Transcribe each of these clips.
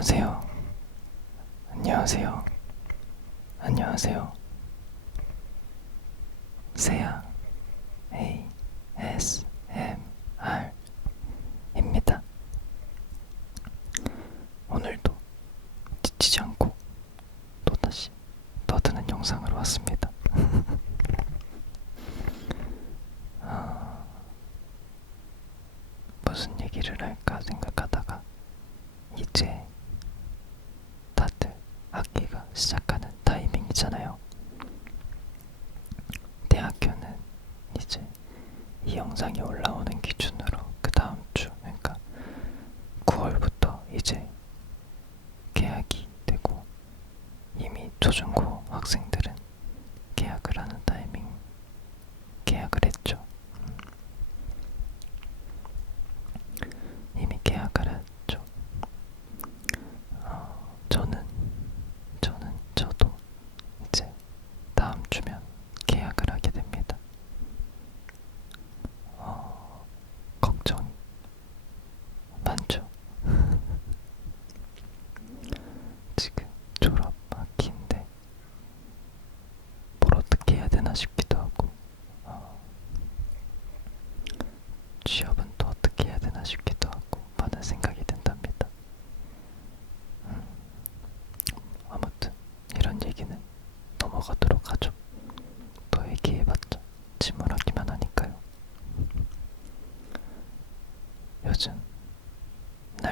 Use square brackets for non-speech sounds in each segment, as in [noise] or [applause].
안녕하세요. 안녕하세요. 안녕하세요. 세야 A S M R 입니다. 오늘도 지치지 않고 또다시 떠드는 영상으로 왔습니다. [laughs] 아, 무슨 얘기를 할까 생각하다가 시작하는 타이밍이잖아요.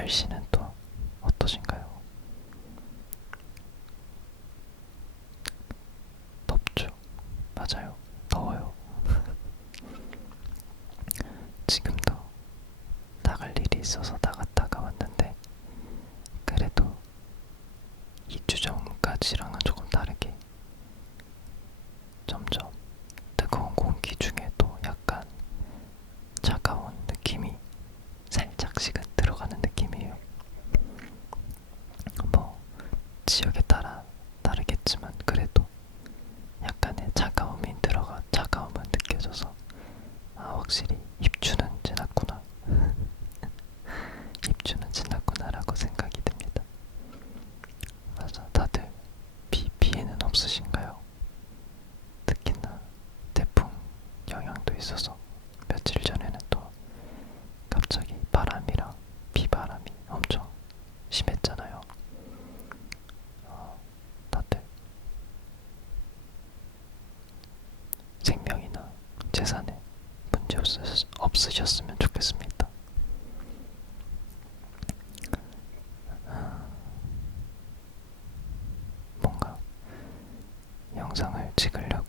version 주셨으면 좋겠습니다. 뭔가 영상을 찍으려고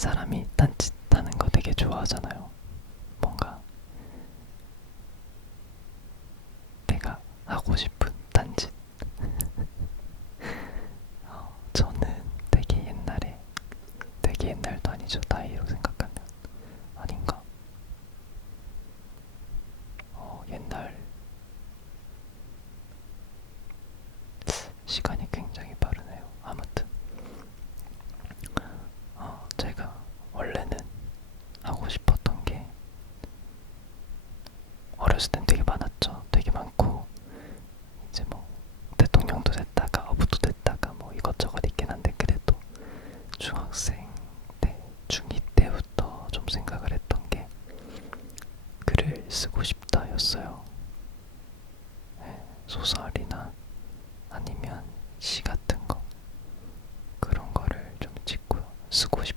사람이 딴짓 하는 거 되게 좋아하잖아요. сквозь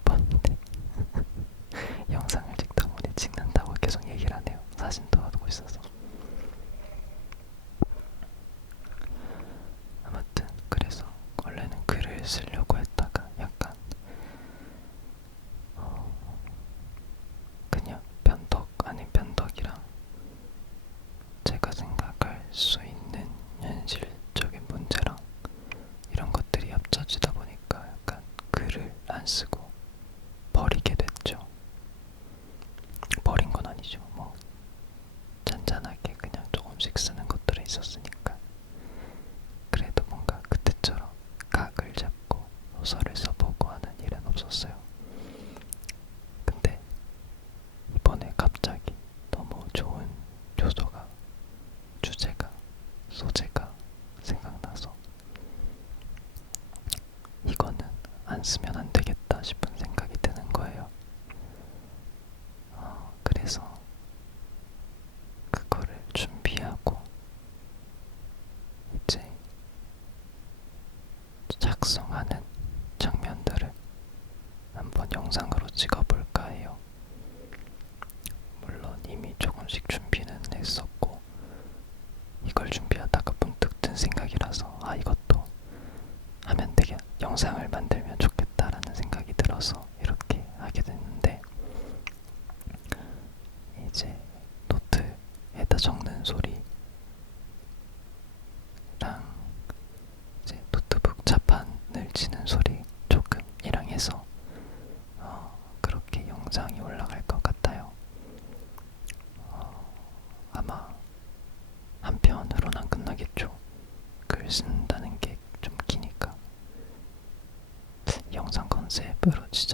별로 진짜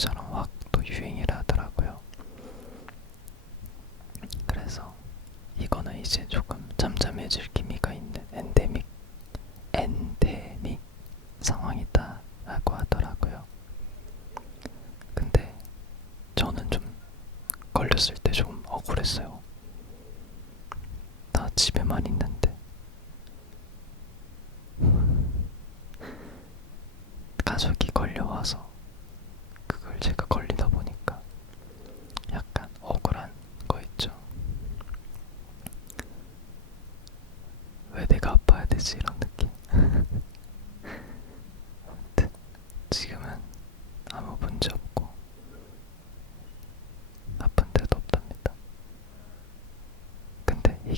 요즘처럼 확 또 유행이라 하더라고요. 그래서 이거는 이제 조금 잠잠해질 기미가 있는 엔데믹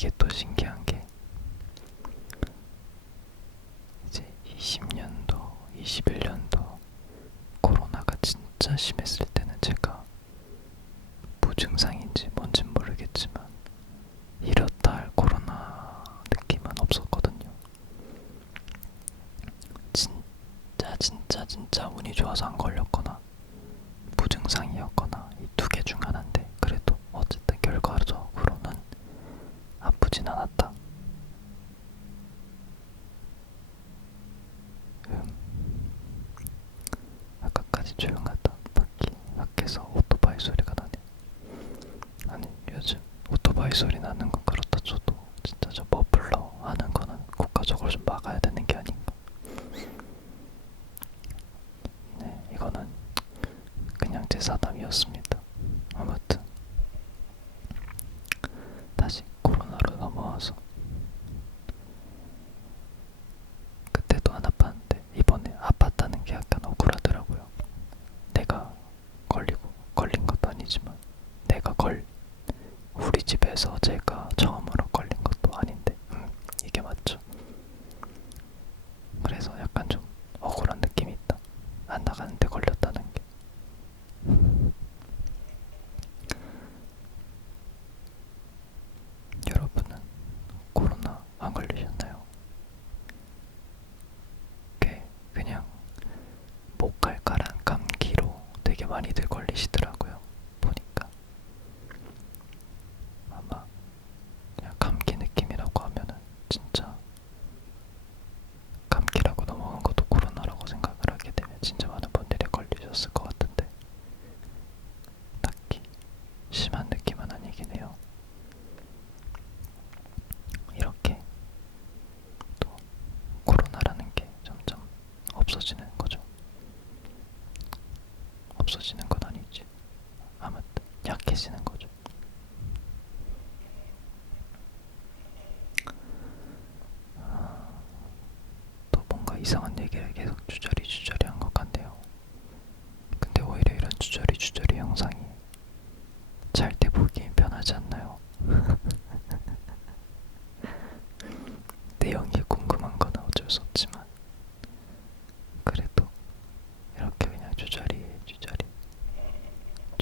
이게 또 신기한 게 이제 20년도, 21년도 코로나가 진짜 심했을 소리 나는 거. 집에서 제가 처음으로 걸린 것도 아닌데 음, 이게 맞죠. 그래서 약간 좀 억울한 느낌이 있다. 안 나가는데 걸렸다는 게. 여러분은 코로나 안 걸리셨나요? 그냥 목갈가란 감기로 되게 많이들 걸리시더라고요.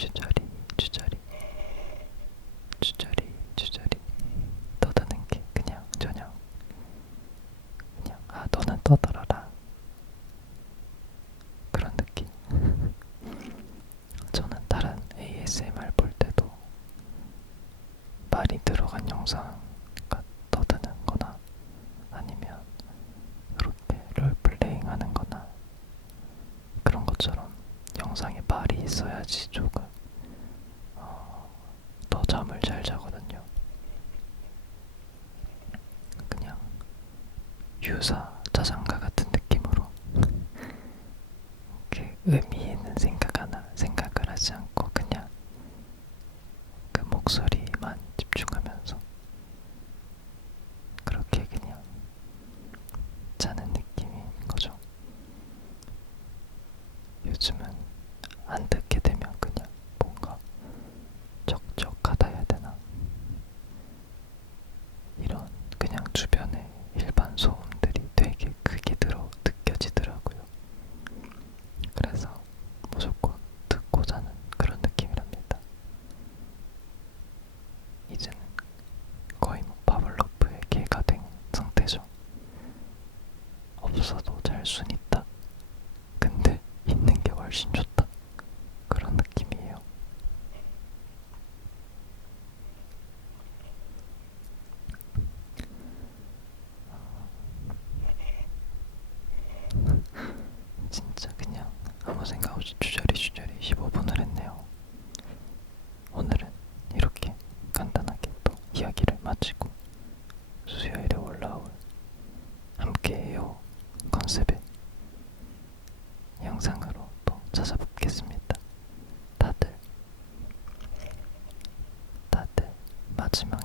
Chinchari. 유사 자장가, bâtiment.